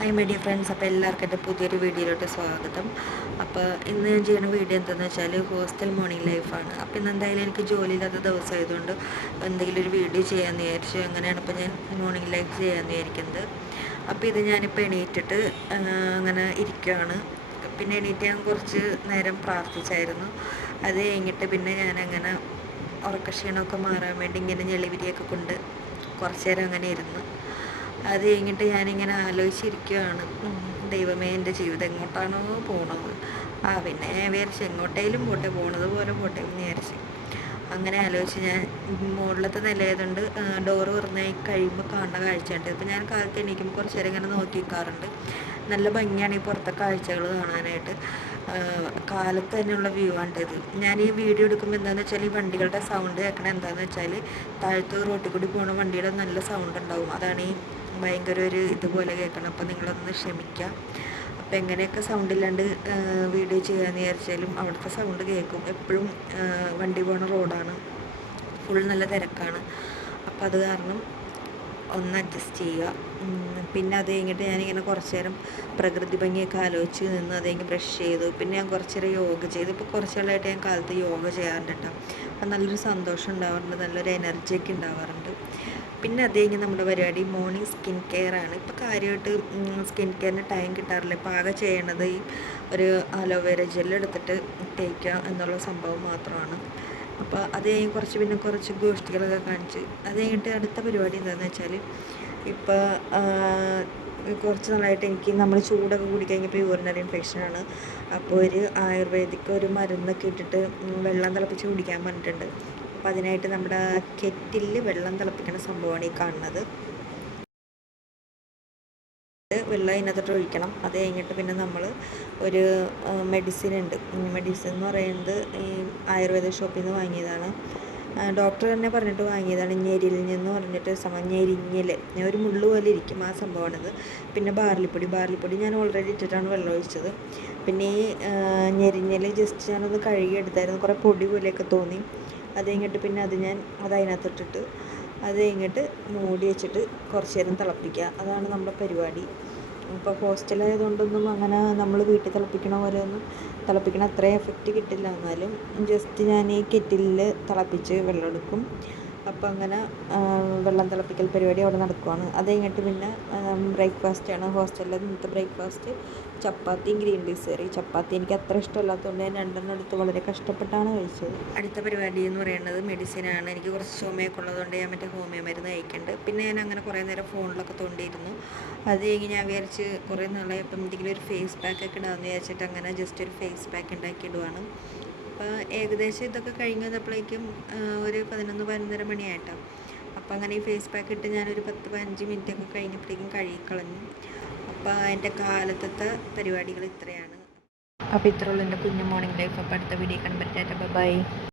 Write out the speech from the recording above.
Hi my dear friends, അപ്പോൾ എല്ലാവർക്കും എൻ്റെ പുതിയൊരു വീഡിയോയിലോട്ട് സ്വാഗതം. അപ്പോൾ ഇന്ന് ഞാൻ ചെയ്യുന്ന വീഡിയോ എന്താണെന്ന് വെച്ചാൽ ഹോസ്റ്റൽ മോർണിംഗ് ലൈഫാണ്. അപ്പോൾ ഇന്ന് എന്തായാലും എനിക്ക് ജോലിയില്ലാത്ത ദിവസമായതുകൊണ്ട് എന്തെങ്കിലും ഒരു വീഡിയോ ചെയ്യാമെന്ന് വിചാരിച്ചു. അങ്ങനെയാണ് ഇപ്പോൾ ഞാൻ മോർണിംഗ് ലൈഫ് ചെയ്യാമെന്ന് വിചാരിക്കുന്നത്. അപ്പോൾ ഇത് ഞാനിപ്പോൾ എണീറ്റിട്ട് അങ്ങനെ ഇരിക്കുകയാണ്. പിന്നെ എണീറ്റ് ഞാൻ കുറച്ച് നേരം പ്രാർത്ഥിച്ചായിരുന്നു. അത് കഴിഞ്ഞിട്ട് പിന്നെ ഞാനങ്ങനെ ഉറക്കക്ഷീണമൊക്കെ മാറാൻ വേണ്ടി ഇങ്ങനെ ഞെളിവിരിയൊക്കെ കൊണ്ട് കുറച്ച് നേരം അങ്ങനെ ഇരുന്നു. അത് കഴിഞ്ഞിട്ട് ഞാനിങ്ങനെ ആലോചിച്ചിരിക്കുകയാണ്, ദൈവമേ എൻ്റെ ജീവിതം എങ്ങോട്ടാണോ പോണത്. പിന്നെ വിചാരിച്ചു എങ്ങോട്ടേലും പോട്ടെ, പോണത് പോലെ പോട്ടെ എന്ന് വിചാരിച്ചു. അങ്ങനെ ആലോചിച്ച് ഞാൻ മുകളിലത്തെ നിലയായതുകൊണ്ട് ഡോറ് തുറന്ന് കഴിയുമ്പോൾ കാണുന്ന കാഴ്ചയുണ്ട്. ഇപ്പോൾ ഞാൻ കാലത്ത് എണീക്കുമ്പോൾ കുറച്ച് നേരം ഇങ്ങനെ നോക്കി നിൽക്കാറുണ്ട്. നല്ല ഭംഗിയാണ് ഈ പുറത്തെ കാഴ്ചകൾ കാണാനായിട്ട്. കാലത്ത് തന്നെയുള്ള വ്യൂ ആണ് ഇത്. ഞാൻ ഈ വീഡിയോ എടുക്കുമ്പോൾ എന്താണെന്ന് വെച്ചാൽ ഈ വണ്ടികളുടെ സൗണ്ട് കേൾക്കണം. എന്താണെന്ന് വെച്ചാൽ താഴത്ത് റോട്ടിൽ കൂടി പോകുന്ന വണ്ടിയുടെ നല്ല സൗണ്ട് ഉണ്ടാവും. അതാണ് ഈ ഭയങ്കര ഒരു ഇതുപോലെ കേൾക്കണം. അപ്പോൾ നിങ്ങളൊന്ന് ക്ഷമിക്കാം. അപ്പോൾ എങ്ങനെയൊക്കെ സൗണ്ട് ഇല്ലാണ്ട് വീഡിയോ ചെയ്യാമെന്ന് വിചാരിച്ചാലും അവിടുത്തെ സൗണ്ട് കേൾക്കും. എപ്പോഴും വണ്ടി പോണ റോഡാണ്, ഫുൾ നല്ല തിരക്കാണ്. അപ്പോൾ അത് കാരണം ഒന്ന് അഡ്ജസ്റ്റ് ചെയ്യുക. പിന്നെ അത് കഴിഞ്ഞിട്ട് ഞാനിങ്ങനെ കുറച്ച് നേരം പ്രകൃതി ഭംഗിയൊക്കെ ആലോചിച്ച് നിന്ന് അത് കഴിഞ്ഞ് ബ്രഷ് ചെയ്തു. പിന്നെ ഞാൻ കുറച്ച് നേരം യോഗ ചെയ്തു. ഇപ്പോൾ കുറച്ച് നാളായിട്ട് ഞാൻ കാലത്ത് യോഗ ചെയ്യാറുണ്ട് കേട്ടോ. അപ്പം നല്ലൊരു സന്തോഷം ഉണ്ടാവാറുണ്ട്, നല്ലൊരു എനർജിയൊക്കെ ഉണ്ടാവാറുണ്ട്. പിന്നെ അത് കഴിഞ്ഞ് നമ്മുടെ പരിപാടി മോർണിംഗ് സ്കിൻ കെയർ ആണ്. ഇപ്പോൾ കാര്യമായിട്ട് സ്കിൻ കെയറിന് ടൈം കിട്ടാറില്ല. ഇപ്പോൾ ആകെ ചെയ്യണത് ഈ ഒരു അലോവേര ജെൽ എടുത്തിട്ട് തേക്കുക എന്നുള്ള സംഭവം മാത്രമാണ്. അപ്പോൾ അത് കഴിഞ്ഞ് കുറച്ച് ഗോഷ്ഠികളൊക്കെ കാണിച്ച് അത് കഴിഞ്ഞിട്ട് അടുത്ത പരിപാടി എന്താണെന്ന് വെച്ചാൽ ഇപ്പോൾ കുറച്ച് നാളായിട്ട് എനിക്ക് നമ്മൾ ചൂടൊക്കെ കുടിക്കഴിഞ്ഞപ്പോൾ യൂറിനറി ഇൻഫെക്ഷനാണ്. അപ്പോൾ ഒരു ആയുർവേദിക് ഒരു മരുന്നൊക്കെ ഇട്ടിട്ട് വെള്ളം തിളപ്പിച്ച് കുടിക്കാൻ പറഞ്ഞിട്ടുണ്ട്. അപ്പോൾ അതിനായിട്ട് നമ്മുടെ കെറ്റിലിൽ വെള്ളം തിളപ്പിക്കുന്ന സംഭവമാണ് ഈ കാണുന്നത്. വെള്ളം അതിനകത്തോട്ട് ഒഴിക്കണം. അത് കഴിഞ്ഞിട്ട് പിന്നെ നമ്മൾ ഒരു മെഡിസിൻ ഉണ്ട്. മെഡിസിൻ എന്ന് പറയുന്നത് ഈ ആയുർവേദ ഷോപ്പിൽ നിന്ന് വാങ്ങിയതാണ്. ഡോക്ടർ തന്നെ പറഞ്ഞിട്ട് വാങ്ങിയതാണ്. ഞെരിഞ്ഞ് എന്ന് പറഞ്ഞിട്ട് ഞെരിഞ്ഞിൽ ഒരു മുള്ളു പോലെ ഇരിക്കും ആ സംഭവമാണിത്. പിന്നെ ബാർലിപ്പൊടി ഞാൻ ഓൾറെഡി ഇട്ടിട്ടാണ് വെള്ളം ഒഴിച്ചത്. പിന്നെ ഈ ഞെരിഞ്ഞിൽ ജസ്റ്റ് ഞാനൊന്ന് കഴുകിയെടുത്തായിരുന്നു. കുറേ പൊടി പോലെയൊക്കെ തോന്നി. അത് കഴിഞ്ഞിട്ട് പിന്നെ അത് അതിനകത്തിട്ടിട്ട് അത് കഴിഞ്ഞിട്ട് മൂടി വെച്ചിട്ട് കുറച്ച് നേരം തിളപ്പിക്കുക. അതാണ് നമ്മുടെ പരിപാടി. ഇപ്പോൾ ഹോസ്റ്റലായതുകൊണ്ടൊന്നും അങ്ങനെ നമ്മൾ വീട്ടിൽ തിളപ്പിക്കണ പോലെ ഒന്നും തിളപ്പിക്കണ അത്രയും എഫക്റ്റ് കിട്ടില്ല. എന്നാലും ജസ്റ്റ് ഞാൻ ഈ കെറ്റിലിൽ തിളപ്പിച്ച് വെള്ളം എടുക്കും. അപ്പോൾ അങ്ങനെ വെള്ളം തിളപ്പിക്കൽ പരിപാടി അവിടെ നടക്കുവാണ്. അത് കഴിഞ്ഞിട്ട് പിന്നെ ബ്രേക്ക്ഫാസ്റ്റാണ് ഹോസ്റ്റലിലെ ഇന്നത്തെ ബ്രേക്ക്ഫാസ്റ്റ്. ചപ്പാത്തിയും ഗ്രീൻ പീസ് കറി. ചപ്പാത്തി എനിക്ക് അത്ര ഇഷ്ടമല്ലാത്തതുകൊണ്ട് ഞാൻ രണ്ടെണ്ണം എടുത്ത് വളരെ കഷ്ടപ്പെട്ടാണ് കഴിച്ചത്. അടുത്ത പരിപാടി എന്ന് പറയുന്നത് മെഡിസിനാണ്. എനിക്ക് കുറച്ച് ചുമയൊക്കെ ഉള്ളതുകൊണ്ട് ഞാൻ മറ്റേ ഹോമിയോ മരുന്ന് കഴിക്കുന്നുണ്ട്. പിന്നെ ഞാൻ അങ്ങനെ കുറേ നേരം ഫോണിലൊക്കെ തോണ്ടിയിരുന്നു. അത് കഴിഞ്ഞ് ഞാൻ വിചാരിച്ച് കുറേ നാളായി അപ്പം എന്തെങ്കിലും ഒരു ഫേസ് പാക്കൊക്കെ ഇടാമെന്ന് വിചാരിച്ചിട്ട് അങ്ങനെ ജസ്റ്റ് ഒരു ഫേസ് പാക്ക് ഉണ്ടാക്കി ഇടുവാണ്. അപ്പോൾ ഏകദേശം ഇതൊക്കെ കഴിഞ്ഞ് വന്നപ്പോഴേക്കും ഒരു 11-11:30 മണിയായിട്ടോ. അപ്പോൾ അങ്ങനെ ഈ ഫേസ് പാക്ക് ഇട്ട് ഞാനൊരു 10-15 മിനിറ്റൊക്കെ കഴിഞ്ഞപ്പോഴേക്കും കഴുകിക്കളഞ്ഞു. അപ്പോൾ എൻ്റെ കാലത്തെ പരിപാടികൾ ഇത്രയാണ്. അപ്പോൾ ഇത്രയുള്ള എൻ്റെ കുഞ്ഞു മോർണിംഗ് ലൈഫ്. അപ്പോൾ അടുത്ത വീഡിയോ കാണുമ്പോൾ ബൈ.